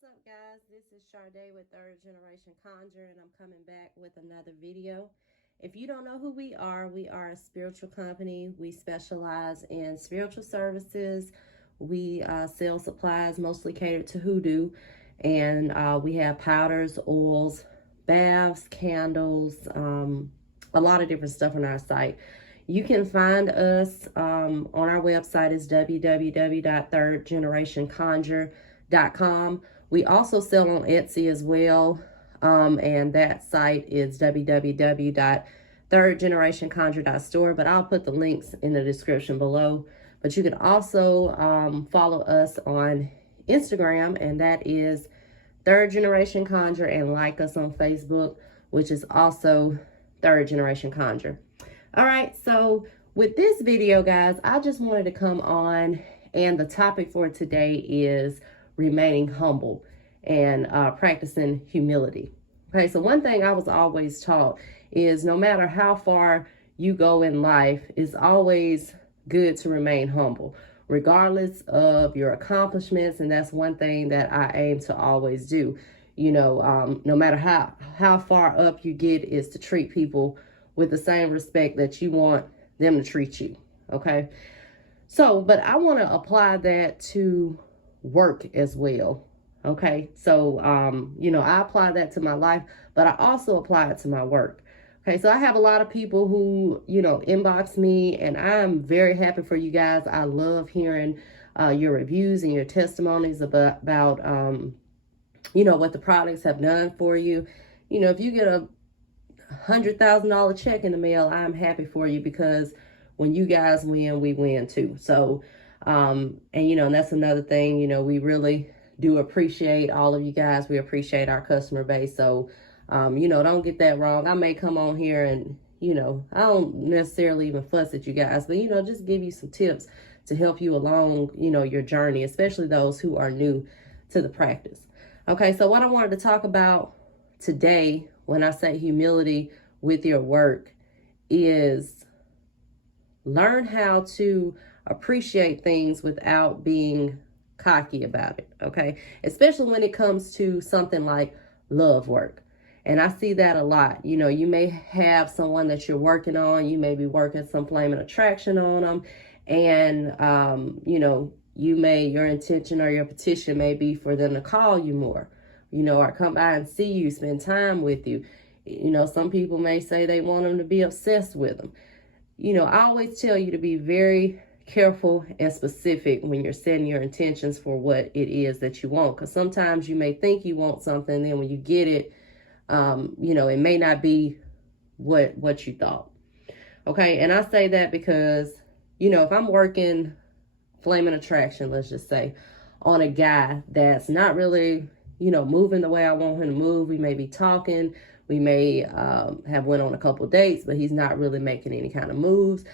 What's up, guys? This is Sharday with Third Generation Conjure, and I'm coming back with another video. If you don't know who we are a spiritual company. We specialize in spiritual services. We sell supplies mostly catered to hoodoo, and we have powders, oils, baths, candles, a lot of different stuff on our site. You can find us on our website is www.thirdgenerationconjure.com. We also sell on Etsy as well, and that site is www.thirdgenerationconjure.store, but I'll put the links in the description below. But you can also follow us on Instagram, and that is Third Generation Conjure, and like us on Facebook, which is also Third Generation Conjure. All right, so with this video, guys, I just wanted to come on, and the topic for today is remaining humble and practicing humility. Okay, so one thing I was always taught is no matter how far you go in life, it's always good to remain humble, regardless of your accomplishments. And that's one thing that I aim to always do. You know, no matter how far up you get, is to treat people with the same respect that you want them to treat you. Okay, so but I want to apply that to work as well. Okay, so you know, I apply that to my life, but I also apply it to my work. Okay, so I have a lot of people who, you know, inbox me, and I'm very happy for you guys. I love hearing your reviews and your testimonies about you know, what the products have done for you. You know, if you get a $100,000 check in the mail, I'm happy for you, because when you guys win, we win too. So and you know, and that's another thing, you know, we really do appreciate all of you guys. We appreciate our customer base. So you know, don't get that wrong. I may come on here and, you know, I don't necessarily even fuss at you guys, but you know, just give you some tips to help you along, you know, your journey, especially those who are new to the practice. Okay, so what I wanted to talk about today, when I say humility with your work, is learn how to appreciate things without being cocky about it. Okay, especially when it comes to something like love work. And I see that a lot. You know, you may have someone that you're working on, you may be working some flame and attraction on them, and you know, your intention or your petition may be for them to call you more, you know, or come by and see you, spend time with you. You know, some people may say they want them to be obsessed with them. You know, I always tell you to be very careful and specific when you're setting your intentions for what it is that you want, because sometimes you may think you want something, and then when you get it, you know, it may not be what you thought. Okay, and I say that because, you know, if I'm working flame and attraction, let's just say, on a guy that's not really, you know, moving the way I want him to move, we may be talking, we may have went on a couple dates, but he's not really making any kind of moves.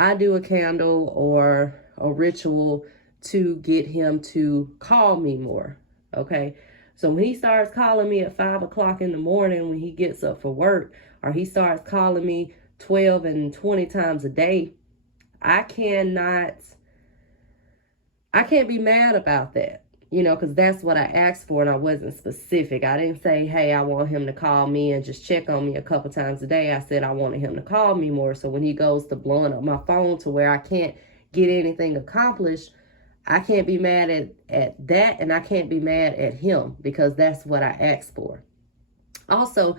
I do a candle or a ritual to get him to call me more. Okay, so when he starts calling me at 5 o'clock in the morning when he gets up for work, or he starts calling me 12 and 20 times a day, I can't be mad about that, you know, because that's what I asked for, and I wasn't specific. I didn't say, hey, I want him to call me and just check on me a couple times a day. I said I wanted him to call me more, so when he goes to blowing up my phone to where I can't get anything accomplished, I can't be mad at that, and I can't be mad at him, because that's what I asked for. Also,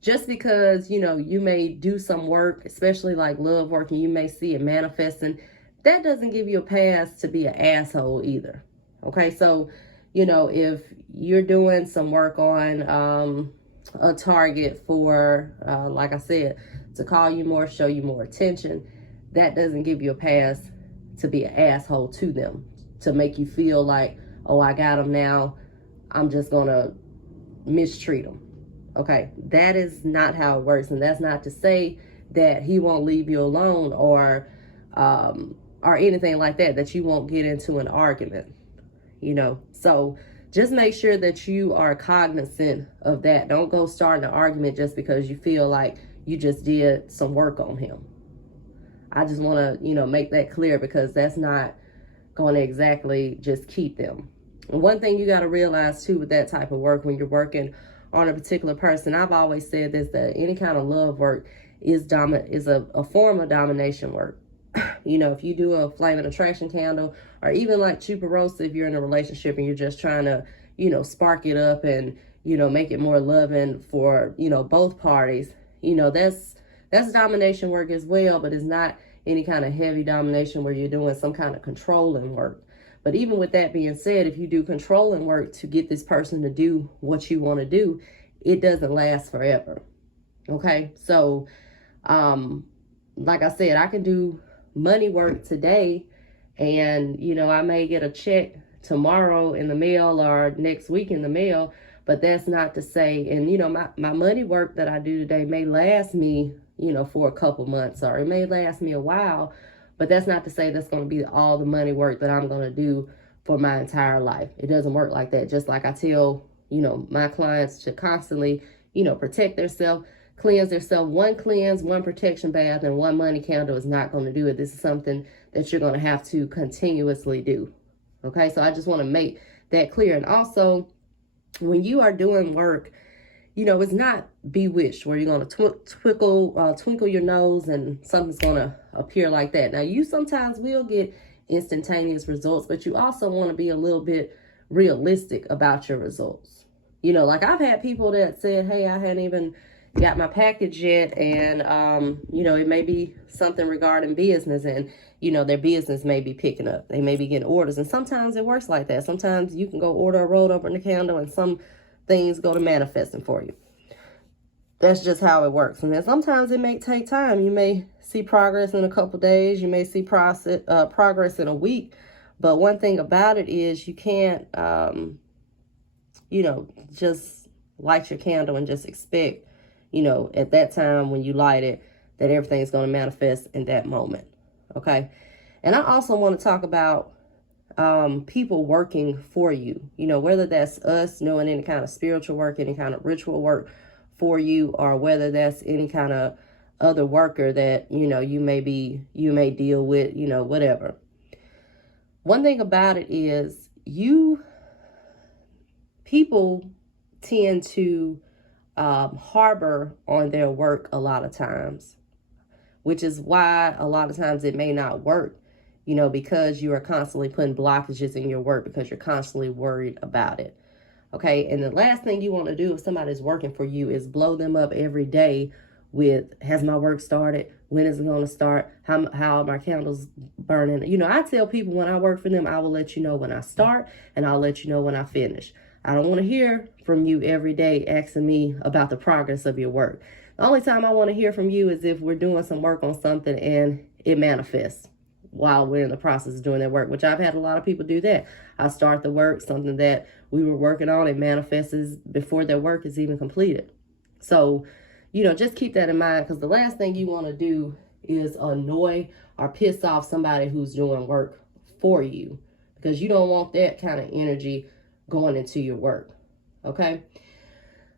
just because, you know, you may do some work, especially like love work, and you may see it manifesting, that doesn't give you a pass to be an asshole either. Okay, so, you know, if you're doing some work on a target for, like I said, to call you more, show you more attention, that doesn't give you a pass to be an asshole to them, to make you feel like, oh, I got them now, I'm just gonna mistreat them. Okay, that is not how it works, and that's not to say that he won't leave you alone or anything like that, that you won't get into an argument, you know. So just make sure that you are cognizant of that. Don't go starting an argument just because you feel like you just did some work on him. I just want to, you know, make that clear, because that's not going to exactly just keep them. And one thing you got to realize too with that type of work, when you're working on a particular person, I've always said this, that any kind of love work is a form of domination work. You know, if you do a flame and attraction candle, or even like Chuparosa, if you're in a relationship and you're just trying to, you know, spark it up and, you know, make it more loving for, you know, both parties, you know, that's domination work as well, but it's not any kind of heavy domination where you're doing some kind of controlling work. But even with that being said, if you do controlling work to get this person to do what you want to do, it doesn't last forever. Okay, so like I said, I can do money work today, and you know, I may get a check tomorrow in the mail or next week in the mail, but that's not to say, and you know, my money work that I do today may last me, you know, for a couple months, or it may last me a while, but that's not to say that's going to be all the money work that I'm going to do for my entire life. It doesn't work like that. Just like I tell, you know, my clients to constantly, you know, protect themselves, cleanse themselves. One cleanse, one protection bath, and one money candle is not going to do it. This is something that you're going to have to continuously do. Okay, so I just want to make that clear. And also, when you are doing work, you know, it's not bewitched where you're going to twinkle your nose and something's going to appear like that. Now, you sometimes will get instantaneous results, but you also want to be a little bit realistic about your results. You know, like I've had people that said, hey, I hadn't even got my package yet, and you know, it may be something regarding business, and you know, their business may be picking up, they may be getting orders, and sometimes it works like that. Sometimes you can go order a rolled open candle and some things go to manifesting for you. That's just how it works. And then sometimes it may take time. You may see progress in a couple days, you may see progress in a week, but one thing about it is you can't you know, just light your candle and just expect, you know, at that time when you light it, that everything's going to manifest in that moment. Okay. And I also want to talk about people working for you, you know, whether that's us doing any kind of spiritual work, any kind of ritual work for you, or whether that's any kind of other worker that, you know, you may deal with, you know, whatever. One thing about it is people tend to harbor on their work a lot of times, which is why a lot of times it may not work, you know, because you are constantly putting blockages in your work because you're constantly worried about it. Okay, and the last thing you want to do if somebody's working for you is blow them up every day with, has my work started? When is it going to start? How are my candles burning? You know, I tell people when I work for them, I will let you know when I start and I'll let you know when I finish. I don't want to hear from you every day asking me about the progress of your work. The only time I want to hear from you is if we're doing some work on something and it manifests while we're in the process of doing that work, which I've had a lot of people do that. I start the work, something that we were working on, it manifests before their work is even completed. So, you know, just keep that in mind, because the last thing you want to do is annoy or piss off somebody who's doing work for you, because you don't want that kind of energy going into your work. Okay.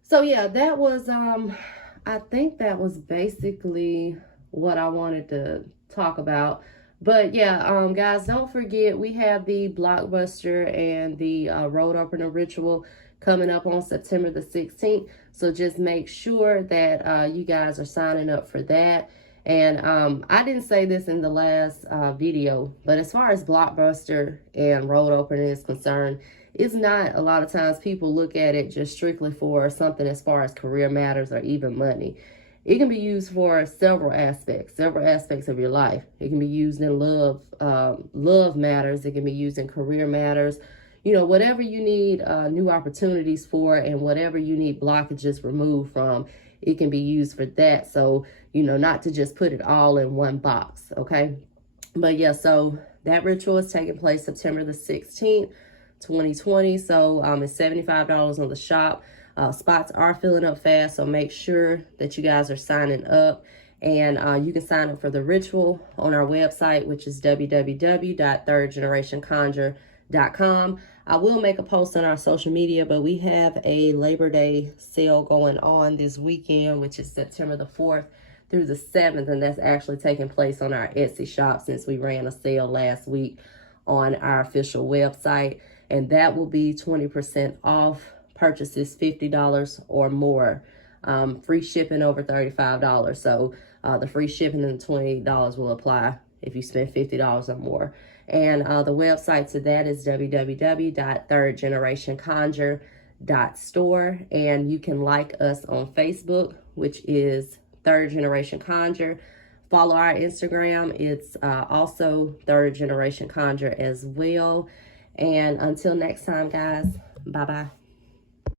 So yeah, that was, I think that was basically what I wanted to talk about. But yeah, guys, don't forget, we have the Blockbuster and the Road Opener Ritual coming up on September the 16th. So just make sure that you guys are signing up for that. And I didn't say this in the last video, but as far as Blockbuster and Road Opener is concerned, it's not, a lot of times people look at it just strictly for something as far as career matters or even money. It can be used for several aspects of your life. It can be used in love matters. It can be used in career matters. You know, whatever you need new opportunities for, and whatever you need blockages removed from, it can be used for that. So, you know, not to just put it all in one box, okay? But yeah, so that ritual is taking place September the 16th, 2020. So it's $75 on the shop. Spots are filling up fast, so make sure that you guys are signing up. And you can sign up for the ritual on our website, which is www.thirdgenerationconjure.com. I will make a post on our social media, but we have a Labor Day sale going on this weekend, which is September the 4th through the 7th, and that's actually taking place on our Etsy shop, since we ran a sale last week on our official website. and that will be 20% off purchases $50 or more. Free shipping over $35. So the free shipping and the $20 will apply if you spend $50 or more. And the website to that is www.thirdgenerationconjure.store. And you can like us on Facebook, which is Third Generation Conjure. Follow our Instagram. It's also Third Generation Conjure as well. And until next time, guys, bye-bye.